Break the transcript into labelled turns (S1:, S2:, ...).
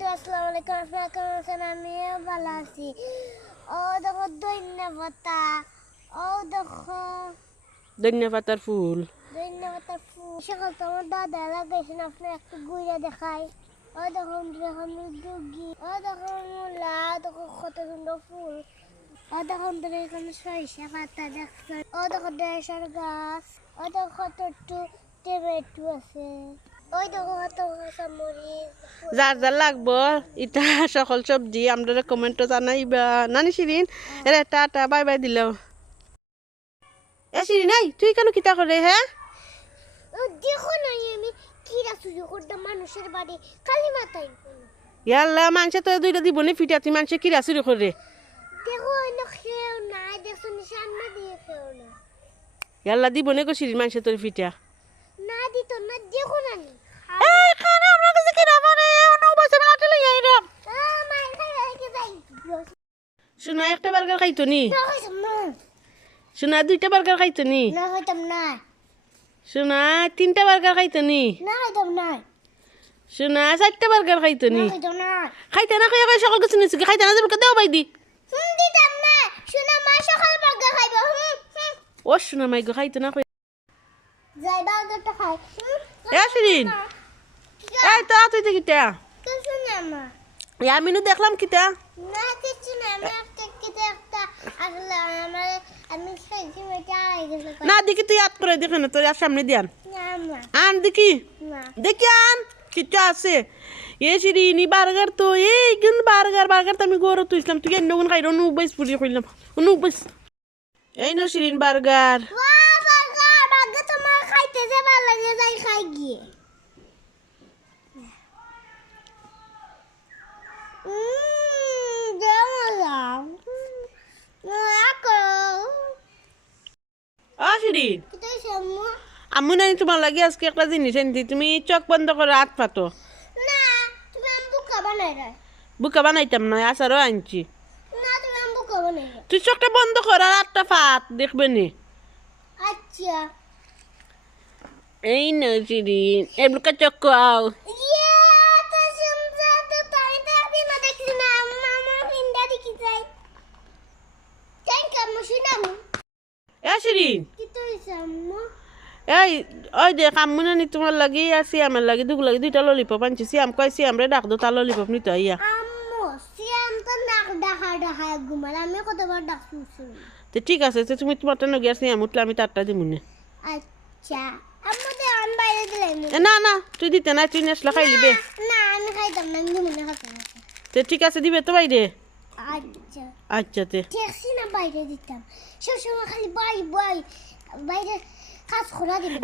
S1: বন্ধু আসসালামু আলাইকুম আপনারা কেমন আছেন? আমিও ভালো আছি। ও দেখো ধন্যবাতা ও দেখো
S2: ধন্যবাদ ফুল।
S1: ধন্যবাতা ফুল। সকাল তো আমার দাদা লাগাইছেন আপনি একটু ঘুরে দেখাই। ও দেখো দেখো দুগি ও দেখো মূলা দেখো কত সুন্দর ফুল। ও দেখো ধরে এখানে সরিষা পাতা দেখছেন। ও দেখো দেড়শার গাছ। ও দেখো কত একটু টমেটো আছে।
S2: যার যার লাগবো ইটা সকল সবজি আমরা কমেন্টও জানাইবা। নানি শিরিন এরা টাটা বাই বাই দিল। এ শিরিন এই তুই কেন কিতা করে হ্যাঁ
S1: দেখো না আমি করতাম মানুষের বাড়ি মাথায়
S2: ইয়াল্লা মানুষে তো দুইটা দিব নি ফিটা তুই মানুষে কিরা চুরি করে?
S1: দেখো না খেও না দেখো সামনে দিয়ে খেও না।
S2: ইয়াল্লা দিব নি গো শিরিন মানুষে তোর ফিটা।
S1: না দিত না দেখো না নি
S2: এই খানা আমার কাছে কিরা মানে অন্য বসে মেলাতে লই আই রে
S1: মাই খাই রেখে যাই
S2: শোনা একটা বার্গার খাইতো নি
S1: না খাইতাম না।
S2: শোনা দুইটা বার্গার খাইতো নি
S1: না খাইতাম না।
S2: শোনা তিনটা বার্গার খাইতো নি
S1: না খাইতাম না।
S2: শোনা চারটা বার্গার খাইতো
S1: না
S2: খাইতে না খাই সকল কিছু নিছি খাইতে না যাবে দেও বাই দি
S1: হুম দিতাম না। শুনে মা সকাল বার্গা খাইব। হুম হুম।
S2: ও শোনা মাই গো খাইতো না
S1: খাই।
S2: এ শিরিন এই তো তুই কিটা
S1: কিছু না মা
S2: এ আমি নু দেখলাম কিটা?
S1: না কিছু না আমি একটা কিছু একটা আসলে আমার আমি খাইছি মেটা আই গেছে
S2: না দেখি তুই ইয়াদ করে দেখে না তোর সামনে দিয়ান আন। দেখি। দেখি আন। কিটা আছে। এ শিরিন ই বার্গার তো এই গুন বার্গার বার্গার তো আমি গরো তুইছিলাম। তুই এন্ন গুন খাই অনু বাইস পুরি কইলাম। অনু বাইস। এই নো শিরিন বার্গার।
S1: বার্গার বার্গার তোমার খাইতে যে ভালো লাগে যাই খাই গিয়ে। সামু
S2: আমি নাই তোমার লাগে আজকে একটা জিনিস আনছি তুমি চোখ বন্ধ করে হাত পাতো
S1: না বুকা
S2: বানাইতাম না আচারও আনছি।
S1: না
S2: তুই চোখটা বন্ধ কর আর আটটা ফাত দেখবে নি?
S1: আচ্ছা।
S2: এই না শিরিন এবলুকা চক্ক আও
S1: ইয়ে তো সুন্দর তো তাই তো একদিন না দেখছি না মামা হিন্দা দেখি যাই তাই কাম শুনাম
S2: এ শিরিন এই ওই দেখ আম্মুনা নি তোমার লাগি আর সিয়ামের লাগি দুগু লাগি দুইটা ললিপপ আনছি সিয়াম কয় সিয়াম রে ডাক দো তা ললিপপ নিতে
S1: সিয়াম তো
S2: ঠিক আছে তো তুমি তোমারটা নগি আর সিয়াম উঠলে আমি তারটা দিব না।
S1: আচ্ছা
S2: না। না তুই দিতে না তুই নেসলা খাই লিবে
S1: না আমি খাইতাম না
S2: ঠিক আছে দিবে তো বাইরে।
S1: আচ্ছা।
S2: আচ্ছাতে
S1: ট্যাক্সি না বাইরে দিতাম? সবসময় খালি বাই বাই বাইরে কাজ খোলা দিল